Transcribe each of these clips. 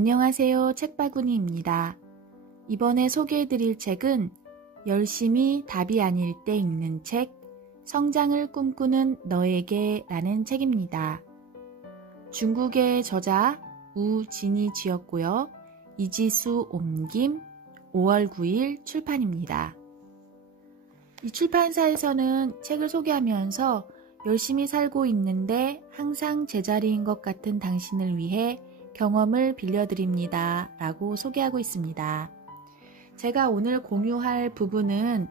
안녕하세요. 책바구니입니다. 이번에 소개해드릴 책은 열심히 답이 아닐 때 읽는 책, 성장을 꿈꾸는 너에게 라는 책입니다. 중국의 저자 우진이 지었고요. 이지수 옮김 5월 9일 출판입니다. 이 출판사에서는 책을 소개하면서 열심히 살고 있는데 항상 제자리인 것 같은 당신을 위해 경험을 빌려드립니다 라고 소개하고 있습니다. 제가 오늘 공유할 부분은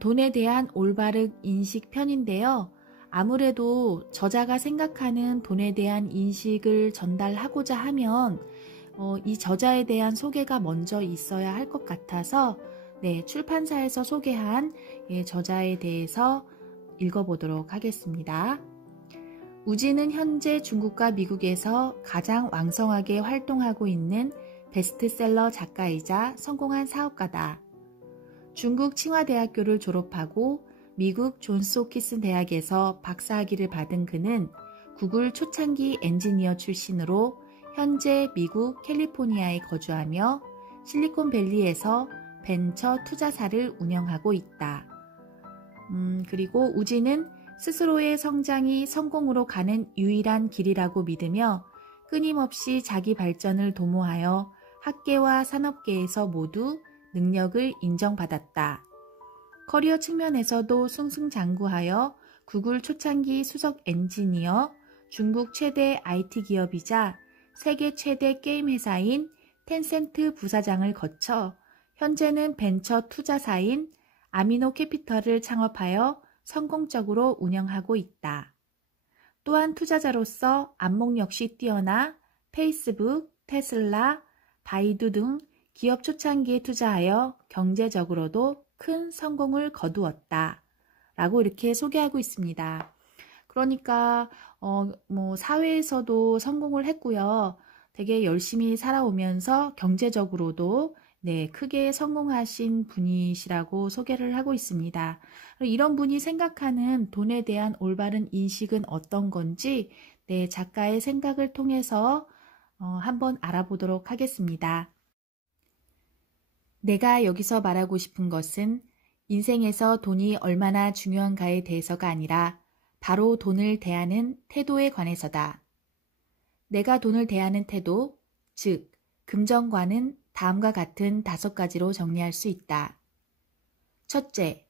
돈에 대한 올바른 인식 편인데요. 아무래도 저자가 생각하는 돈에 대한 인식을 전달하고자 하면 이 저자에 대한 소개가 먼저 있어야 할 것 같아서 출판사에서 소개한 저자에 대해서 읽어보도록 하겠습니다. 우진은 현재 중국과 미국에서 가장 왕성하게 활동하고 있는 베스트셀러 작가이자 성공한 사업가다. 중국 칭화대학교를 졸업하고 미국 존스 홉킨스 대학에서 박사학위를 받은 그는 구글 초창기 엔지니어 출신으로 현재 미국 캘리포니아에 거주하며 실리콘밸리에서 벤처 투자사를 운영하고 있다. 그리고 우진은 스스로의 성장이 성공으로 가는 유일한 길이라고 믿으며 끊임없이 자기 발전을 도모하여 학계와 산업계에서 모두 능력을 인정받았다. 커리어 측면에서도 승승장구하여 구글 초창기 수석 엔지니어, 중국 최대 IT 기업이자 세계 최대 게임 회사인 텐센트 부사장을 거쳐 현재는 벤처 투자사인 아미노 캐피털을 창업하여 성공적으로 운영하고 있다. 또한 투자자로서 안목 역시 뛰어나 페이스북, 테슬라, 바이두 등 기업 초창기에 투자하여 경제적으로도 큰 성공을 거두었다. 라고 이렇게 소개하고 있습니다. 그러니까 사회에서도 성공을 했고요. 되게 열심히 살아오면서 경제적으로도 크게 성공하신 분이시라고 소개를 하고 있습니다. 이런 분이 생각하는 돈에 대한 올바른 인식은 어떤 건지 작가의 생각을 통해서 한번 알아보도록 하겠습니다. 내가 여기서 말하고 싶은 것은 인생에서 돈이 얼마나 중요한가에 대해서가 아니라 바로 돈을 대하는 태도에 관해서다. 내가 돈을 대하는 태도, 즉 금전관은 다음과 같은 5가지로 정리할 수 있다. 첫째,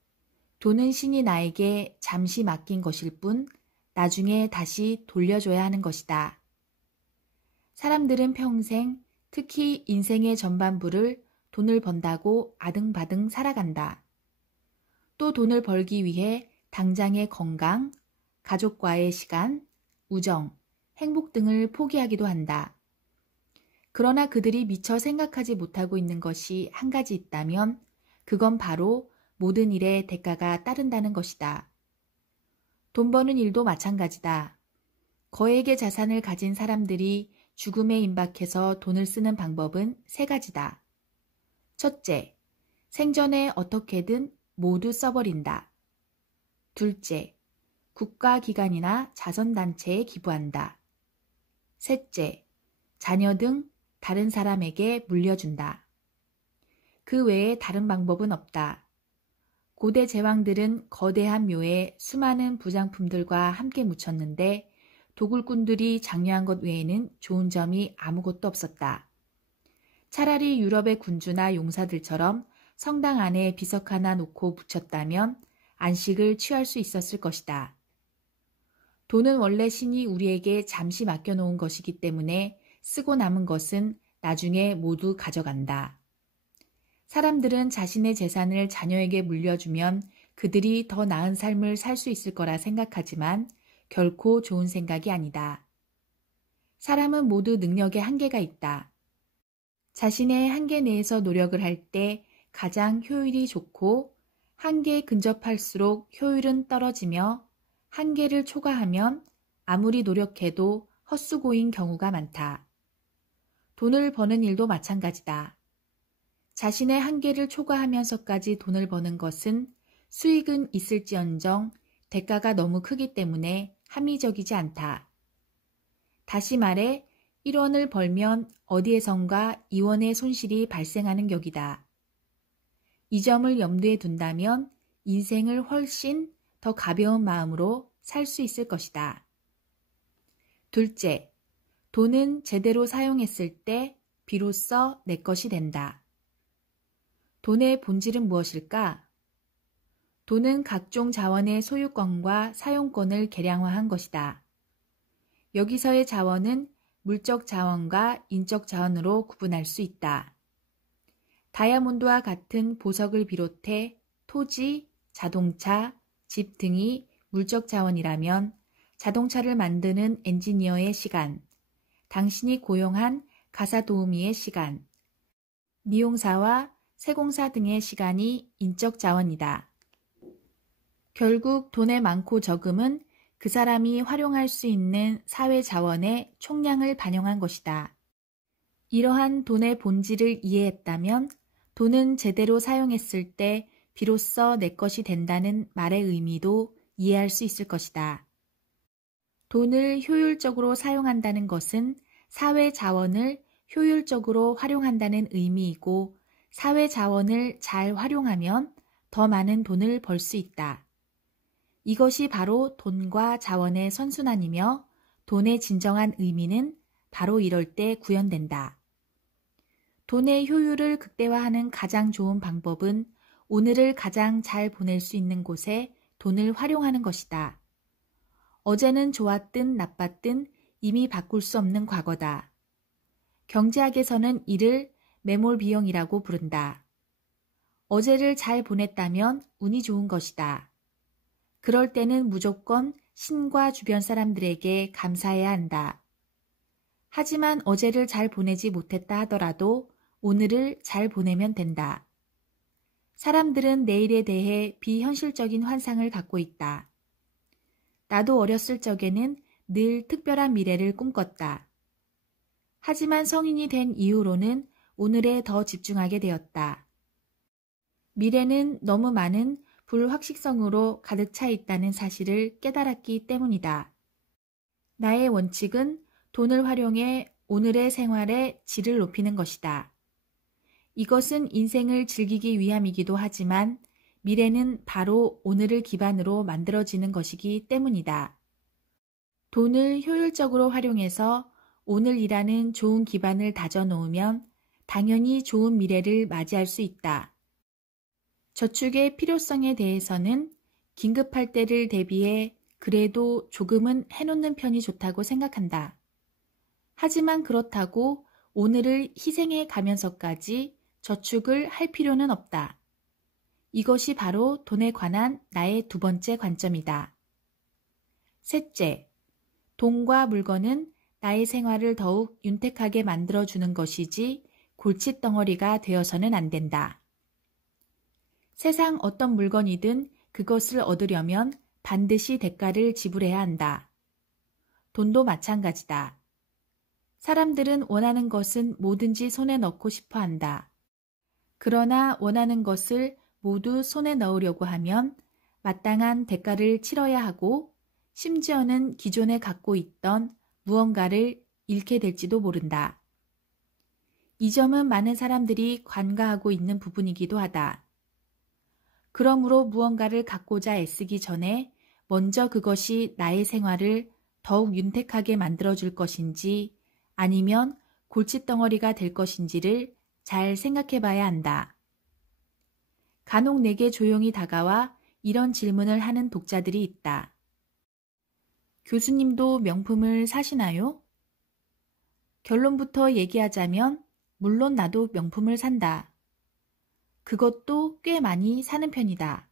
돈은 신이 나에게 잠시 맡긴 것일 뿐 나중에 다시 돌려줘야 하는 것이다. 사람들은 평생, 특히 인생의 전반부를 돈을 번다고 아등바등 살아간다. 또 돈을 벌기 위해 당장의 건강, 가족과의 시간, 우정, 행복 등을 포기하기도 한다. 그러나 그들이 미처 생각하지 못하고 있는 것이 한 가지 있다면 그건 바로 모든 일에 대가가 따른다는 것이다. 돈 버는 일도 마찬가지다. 거액의 자산을 가진 사람들이 죽음에 임박해서 돈을 쓰는 방법은 3가지다. 첫째, 생전에 어떻게든 모두 써버린다. 둘째, 국가기관이나 자선단체에 기부한다. 셋째, 자녀 등 다른 사람에게 물려준다. 그 외에 다른 방법은 없다. 고대 제왕들은 거대한 묘에 수많은 부장품들과 함께 묻혔는데 도굴꾼들이 장려한 것 외에는 좋은 점이 아무것도 없었다. 차라리 유럽의 군주나 용사들처럼 성당 안에 비석 하나 놓고 붙였다면 안식을 취할 수 있었을 것이다. 돈은 원래 신이 우리에게 잠시 맡겨놓은 것이기 때문에 쓰고 남은 것은 나중에 모두 가져간다. 사람들은 자신의 재산을 자녀에게 물려주면 그들이 더 나은 삶을 살 수 있을 거라 생각하지만 결코 좋은 생각이 아니다. 사람은 모두 능력에 한계가 있다. 자신의 한계 내에서 노력을 할 때 가장 효율이 좋고 한계에 근접할수록 효율은 떨어지며 한계를 초과하면 아무리 노력해도 헛수고인 경우가 많다. 돈을 버는 일도 마찬가지다. 자신의 한계를 초과하면서까지 돈을 버는 것은 수익은 있을지언정 대가가 너무 크기 때문에 합리적이지 않다. 다시 말해 1원을 벌면 어디에선가 2원의 손실이 발생하는 격이다. 이 점을 염두에 둔다면 인생을 훨씬 더 가벼운 마음으로 살 수 있을 것이다. 둘째, 돈은 제대로 사용했을 때 비로소 내 것이 된다. 돈의 본질은 무엇일까? 돈은 각종 자원의 소유권과 사용권을 계량화한 것이다. 여기서의 자원은 물적 자원과 인적 자원으로 구분할 수 있다. 다이아몬드와 같은 보석을 비롯해 토지, 자동차, 집 등이 물적 자원이라면 자동차를 만드는 엔지니어의 시간, 당신이 고용한 가사도우미의 시간, 미용사와 세공사 등의 시간이 인적 자원이다. 결국 돈의 많고 적음은 그 사람이 활용할 수 있는 사회 자원의 총량을 반영한 것이다. 이러한 돈의 본질을 이해했다면 돈은 제대로 사용했을 때 비로소 내 것이 된다는 말의 의미도 이해할 수 있을 것이다. 돈을 효율적으로 사용한다는 것은 사회 자원을 효율적으로 활용한다는 의미이고 사회 자원을 잘 활용하면 더 많은 돈을 벌 수 있다. 이것이 바로 돈과 자원의 선순환이며 돈의 진정한 의미는 바로 이럴 때 구현된다. 돈의 효율을 극대화하는 가장 좋은 방법은 오늘을 가장 잘 보낼 수 있는 곳에 돈을 활용하는 것이다. 어제는 좋았든 나빴든 이미 바꿀 수 없는 과거다. 경제학에서는 이를 매몰 비용이라고 부른다. 어제를 잘 보냈다면 운이 좋은 것이다. 그럴 때는 무조건 신과 주변 사람들에게 감사해야 한다. 하지만 어제를 잘 보내지 못했다 하더라도 오늘을 잘 보내면 된다. 사람들은 내일에 대해 비현실적인 환상을 갖고 있다. 나도 어렸을 적에는 늘 특별한 미래를 꿈꿨다. 하지만 성인이 된 이후로는 오늘에 더 집중하게 되었다. 미래는 너무 많은 불확실성으로 가득 차 있다는 사실을 깨달았기 때문이다. 나의 원칙은 돈을 활용해 오늘의 생활의 질을 높이는 것이다. 이것은 인생을 즐기기 위함이기도 하지만 미래는 바로 오늘을 기반으로 만들어지는 것이기 때문이다. 돈을 효율적으로 활용해서 오늘이라는 좋은 기반을 다져놓으면 당연히 좋은 미래를 맞이할 수 있다. 저축의 필요성에 대해서는 긴급할 때를 대비해 그래도 조금은 해놓는 편이 좋다고 생각한다. 하지만 그렇다고 오늘을 희생해 가면서까지 저축을 할 필요는 없다. 이것이 바로 돈에 관한 나의 두 번째 관점이다. 셋째, 돈과 물건은 나의 생활을 더욱 윤택하게 만들어주는 것이지 골칫덩어리가 되어서는 안 된다. 세상 어떤 물건이든 그것을 얻으려면 반드시 대가를 지불해야 한다. 돈도 마찬가지다. 사람들은 원하는 것은 뭐든지 손에 넣고 싶어 한다. 그러나 원하는 것을 모두 손에 넣으려고 하면 마땅한 대가를 치러야 하고 심지어는 기존에 갖고 있던 무언가를 잃게 될지도 모른다. 이 점은 많은 사람들이 관가하고 있는 부분이기도 하다. 그러므로 무언가를 갖고자 애쓰기 전에 먼저 그것이 나의 생활을 더욱 윤택하게 만들어줄 것인지 아니면 골칫덩어리가 될 것인지를 잘 생각해 봐야 한다. 간혹 내게 조용히 다가와 이런 질문을 하는 독자들이 있다. 교수님도 명품을 사시나요? 결론부터 얘기하자면 물론 나도 명품을 산다. 그것도 꽤 많이 사는 편이다.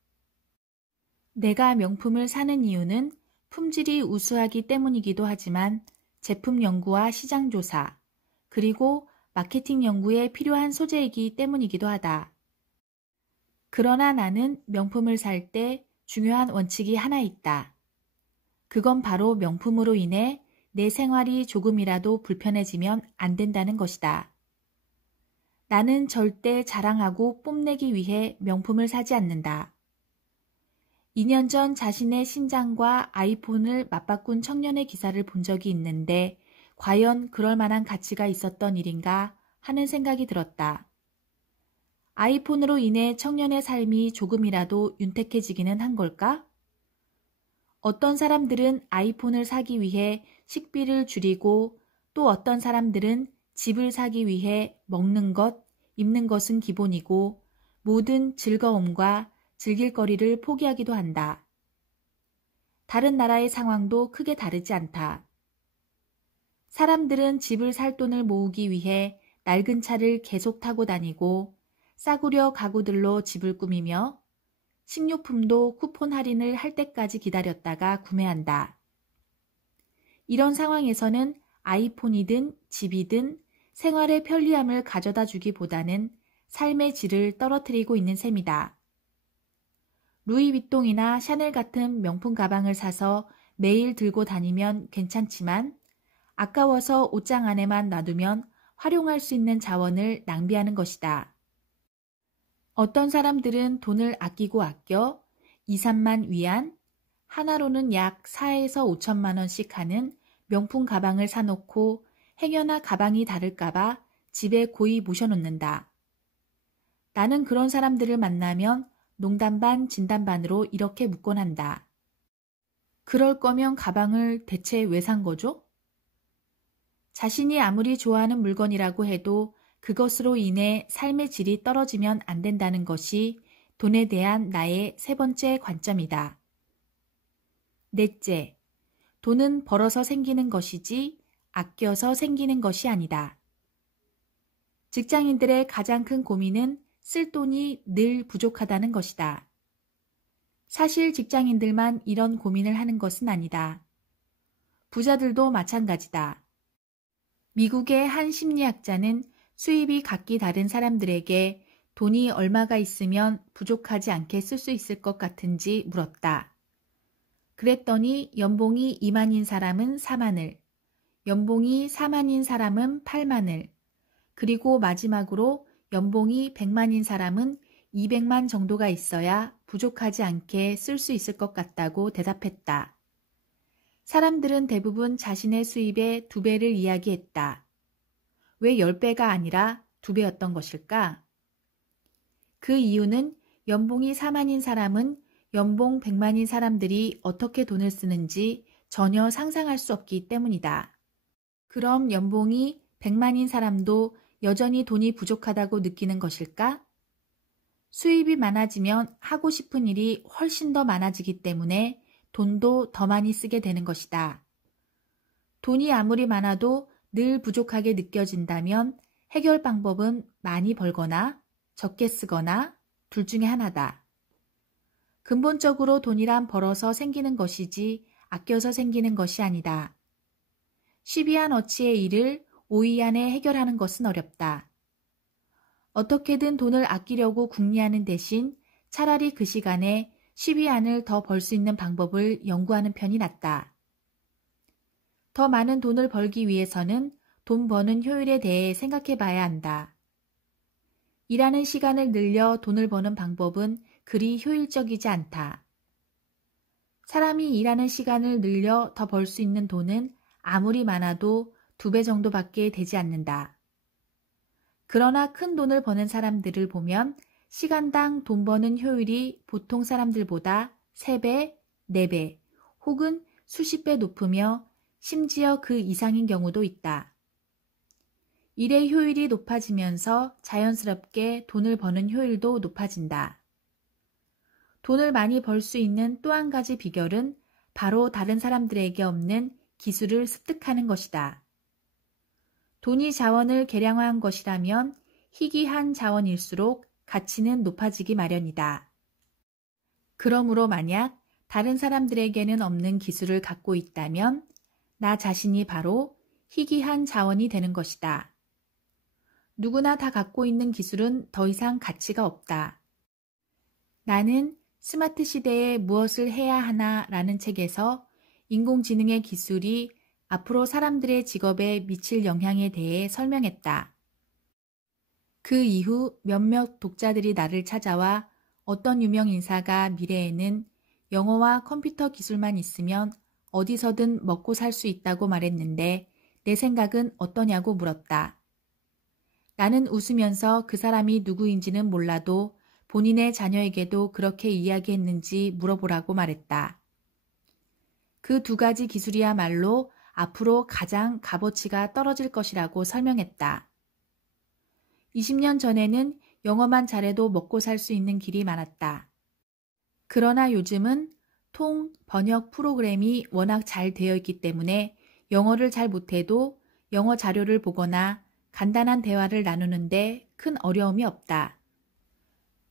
내가 명품을 사는 이유는 품질이 우수하기 때문이기도 하지만 제품 연구와 시장 조사, 그리고 마케팅 연구에 필요한 소재이기 때문이기도 하다. 그러나 나는 명품을 살 때 중요한 원칙이 하나 있다. 그건 바로 명품으로 인해 내 생활이 조금이라도 불편해지면 안 된다는 것이다. 나는 절대 자랑하고 뽐내기 위해 명품을 사지 않는다. 2년 전 자신의 신장과 아이폰을 맞바꾼 청년의 기사를 본 적이 있는데 과연 그럴 만한 가치가 있었던 일인가 하는 생각이 들었다. 아이폰으로 인해 청년의 삶이 조금이라도 윤택해지기는 한 걸까? 어떤 사람들은 아이폰을 사기 위해 식비를 줄이고 또 어떤 사람들은 집을 사기 위해 먹는 것, 입는 것은 기본이고 모든 즐거움과 즐길 거리를 포기하기도 한다. 다른 나라의 상황도 크게 다르지 않다. 사람들은 집을 살 돈을 모으기 위해 낡은 차를 계속 타고 다니고 싸구려 가구들로 집을 꾸미며 식료품도 쿠폰 할인을 할 때까지 기다렸다가 구매한다. 이런 상황에서는 아이폰이든 집이든 생활의 편리함을 가져다 주기보다는 삶의 질을 떨어뜨리고 있는 셈이다. 루이비통이나 샤넬 같은 명품 가방을 사서 매일 들고 다니면 괜찮지만 아까워서 옷장 안에만 놔두면 활용할 수 있는 자원을 낭비하는 것이다. 어떤 사람들은 돈을 아끼고 아껴 2, 3만 위안, 하나로는 약 4에서 5천만 원씩 하는 명품 가방을 사놓고 행여나 가방이 다를까봐 집에 고이 모셔놓는다. 나는 그런 사람들을 만나면 농담 반 진담 반으로 이렇게 묻곤 한다. 그럴 거면 가방을 대체 왜 산 거죠? 자신이 아무리 좋아하는 물건이라고 해도 그것으로 인해 삶의 질이 떨어지면 안 된다는 것이 돈에 대한 나의 세 번째 관점이다. 넷째, 돈은 벌어서 생기는 것이지 아껴서 생기는 것이 아니다. 직장인들의 가장 큰 고민은 쓸 돈이 늘 부족하다는 것이다. 사실 직장인들만 이런 고민을 하는 것은 아니다. 부자들도 마찬가지다. 미국의 한 심리학자는 수입이 각기 다른 사람들에게 돈이 얼마가 있으면 부족하지 않게 쓸 수 있을 것 같은지 물었다. 그랬더니 연봉이 2만인 사람은 4만을, 연봉이 4만인 사람은 8만을, 그리고 마지막으로 연봉이 100만인 사람은 200만 정도가 있어야 부족하지 않게 쓸 수 있을 것 같다고 대답했다. 사람들은 대부분 자신의 수입의 2배를 이야기했다. 왜 10배가 아니라 2배였던 것일까? 그 이유는 연봉이 4만인 사람은 연봉 100만인 사람들이 어떻게 돈을 쓰는지 전혀 상상할 수 없기 때문이다. 그럼 연봉이 100만인 사람도 여전히 돈이 부족하다고 느끼는 것일까? 수입이 많아지면 하고 싶은 일이 훨씬 더 많아지기 때문에 돈도 더 많이 쓰게 되는 것이다. 돈이 아무리 많아도 늘 부족하게 느껴진다면 해결 방법은 많이 벌거나 적게 쓰거나 둘 중에 하나다. 근본적으로 돈이란 벌어서 생기는 것이지 아껴서 생기는 것이 아니다. 12안 어치의 일을 5위 안에 해결하는 것은 어렵다. 어떻게든 돈을 아끼려고 궁리하는 대신 차라리 그 시간에 12안을 더 벌 수 있는 방법을 연구하는 편이 낫다. 더 많은 돈을 벌기 위해서는 돈 버는 효율에 대해 생각해 봐야 한다. 일하는 시간을 늘려 돈을 버는 방법은 그리 효율적이지 않다. 사람이 일하는 시간을 늘려 더 벌 수 있는 돈은 아무리 많아도 2배 정도밖에 되지 않는다. 그러나 큰 돈을 버는 사람들을 보면 시간당 돈 버는 효율이 보통 사람들보다 3배, 4배 혹은 수십 배 높으며 심지어 그 이상인 경우도 있다. 일의 효율이 높아지면서 자연스럽게 돈을 버는 효율도 높아진다. 돈을 많이 벌 수 있는 또 한 가지 비결은 바로 다른 사람들에게 없는 기술을 습득하는 것이다. 돈이 자원을 계량화한 것이라면 희귀한 자원일수록 가치는 높아지기 마련이다. 그러므로 만약 다른 사람들에게는 없는 기술을 갖고 있다면 나 자신이 바로 희귀한 자원이 되는 것이다. 누구나 다 갖고 있는 기술은 더 이상 가치가 없다. 나는 스마트 시대에 무엇을 해야 하나 라는 책에서 인공지능의 기술이 앞으로 사람들의 직업에 미칠 영향에 대해 설명했다. 그 이후 몇몇 독자들이 나를 찾아와 어떤 유명 인사가 미래에는 영어와 컴퓨터 기술만 있으면 어디서든 먹고 살 수 있다고 말했는데 내 생각은 어떠냐고 물었다. 나는 웃으면서 그 사람이 누구인지는 몰라도 본인의 자녀에게도 그렇게 이야기했는지 물어보라고 말했다. 그 두 가지 기술이야말로 앞으로 가장 값어치가 떨어질 것이라고 설명했다. 20년 전에는 영어만 잘해도 먹고 살 수 있는 길이 많았다. 그러나 요즘은 번역 프로그램이 워낙 잘 되어 있기 때문에 영어를 잘 못해도 영어 자료를 보거나 간단한 대화를 나누는데 큰 어려움이 없다.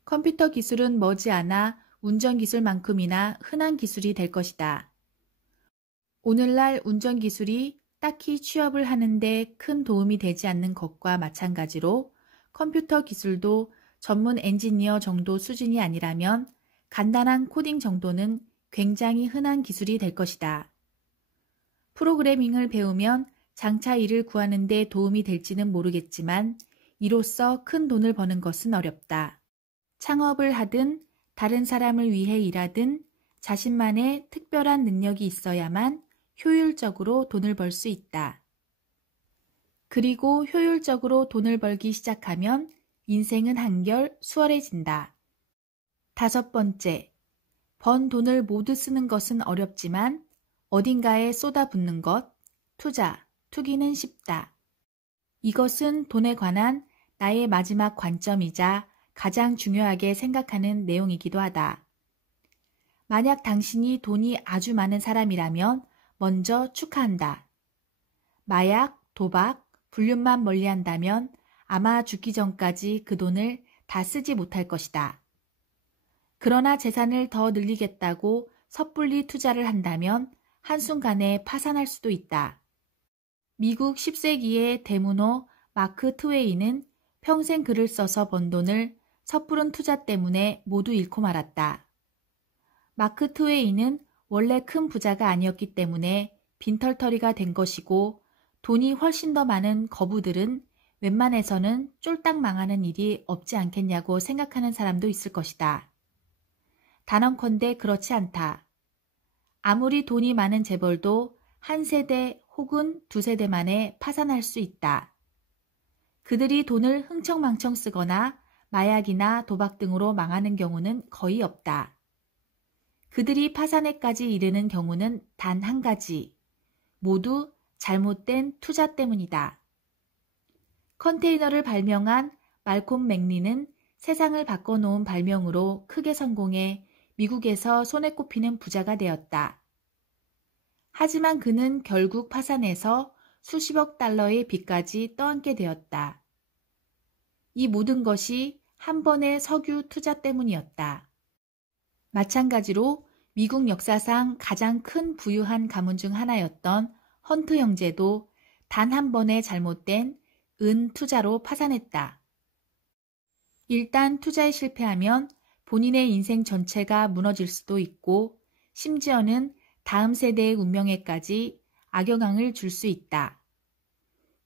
컴퓨터 기술은 머지않아 운전기술만큼이나 흔한 기술이 될 것이다. 오늘날 운전기술이 딱히 취업을 하는데 큰 도움이 되지 않는 것과 마찬가지로 컴퓨터 기술도 전문 엔지니어 정도 수준이 아니라면 간단한 코딩 정도는 굉장히 흔한 기술이 될 것이다. 프로그래밍을 배우면 장차 일을 구하는 데 도움이 될지는 모르겠지만 이로써 큰 돈을 버는 것은 어렵다. 창업을 하든 다른 사람을 위해 일하든 자신만의 특별한 능력이 있어야만 효율적으로 돈을 벌 수 있다. 그리고 효율적으로 돈을 벌기 시작하면 인생은 한결 수월해진다. 5번째, 번 돈을 모두 쓰는 것은 어렵지만 어딘가에 쏟아붓는 것, 투기는 쉽다. 이것은 돈에 관한 나의 마지막 관점이자 가장 중요하게 생각하는 내용이기도 하다. 만약 당신이 돈이 아주 많은 사람이라면 먼저 축하한다. 마약, 도박, 불륜만 멀리한다면 아마 죽기 전까지 그 돈을 다 쓰지 못할 것이다. 그러나 재산을 더 늘리겠다고 섣불리 투자를 한다면 한순간에 파산할 수도 있다. 미국 10세기의 대문호 마크 트웨이는 평생 글을 써서 번 돈을 섣부른 투자 때문에 모두 잃고 말았다. 마크 트웨이는 원래 큰 부자가 아니었기 때문에 빈털터리가 된 것이고 돈이 훨씬 더 많은 거부들은 웬만해서는 쫄딱 망하는 일이 없지 않겠냐고 생각하는 사람도 있을 것이다. 단언컨대 그렇지 않다. 아무리 돈이 많은 재벌도 한 세대 혹은 두 세대 만에 파산할 수 있다. 그들이 돈을 흥청망청 쓰거나 마약이나 도박 등으로 망하는 경우는 거의 없다. 그들이 파산에까지 이르는 경우는 단 한 가지, 모두 잘못된 투자 때문이다. 컨테이너를 발명한 말콤 맥리는 세상을 바꿔놓은 발명으로 크게 성공해 미국에서 손에 꼽히는 부자가 되었다. 하지만 그는 결국 파산해서 수십억 달러의 빚까지 떠안게 되었다. 이 모든 것이 한 번의 석유 투자 때문이었다. 마찬가지로 미국 역사상 가장 큰 부유한 가문 중 하나였던 헌트 형제도 단 한 번의 잘못된 은 투자로 파산했다. 일단 투자에 실패하면 본인의 인생 전체가 무너질 수도 있고 심지어는 다음 세대의 운명에까지 악영향을 줄 수 있다.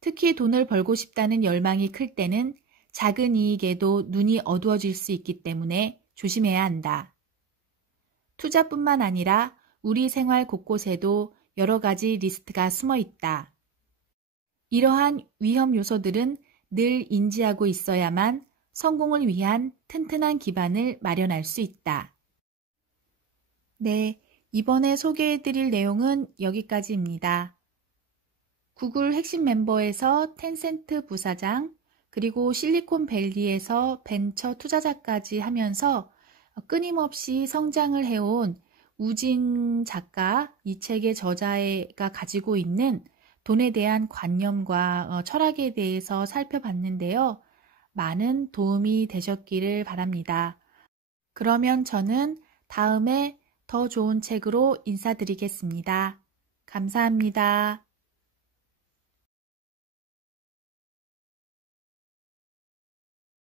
특히 돈을 벌고 싶다는 열망이 클 때는 작은 이익에도 눈이 어두워질 수 있기 때문에 조심해야 한다. 투자뿐만 아니라 우리 생활 곳곳에도 여러 가지 리스크가 숨어 있다. 이러한 위험 요소들은 늘 인지하고 있어야만 성공을 위한 튼튼한 기반을 마련할 수 있다. 네, 이번에 소개해드릴 내용은 여기까지입니다. 구글 핵심 멤버에서 텐센트 부사장, 그리고 실리콘밸리에서 벤처 투자자까지 하면서 끊임없이 성장을 해온 우진 작가, 이 책의 저자가 가지고 있는 돈에 대한 관념과 철학에 대해서 살펴봤는데요. 많은 도움이 되셨기를 바랍니다. 그러면 저는 다음에 더 좋은 책으로 인사드리겠습니다. 감사합니다.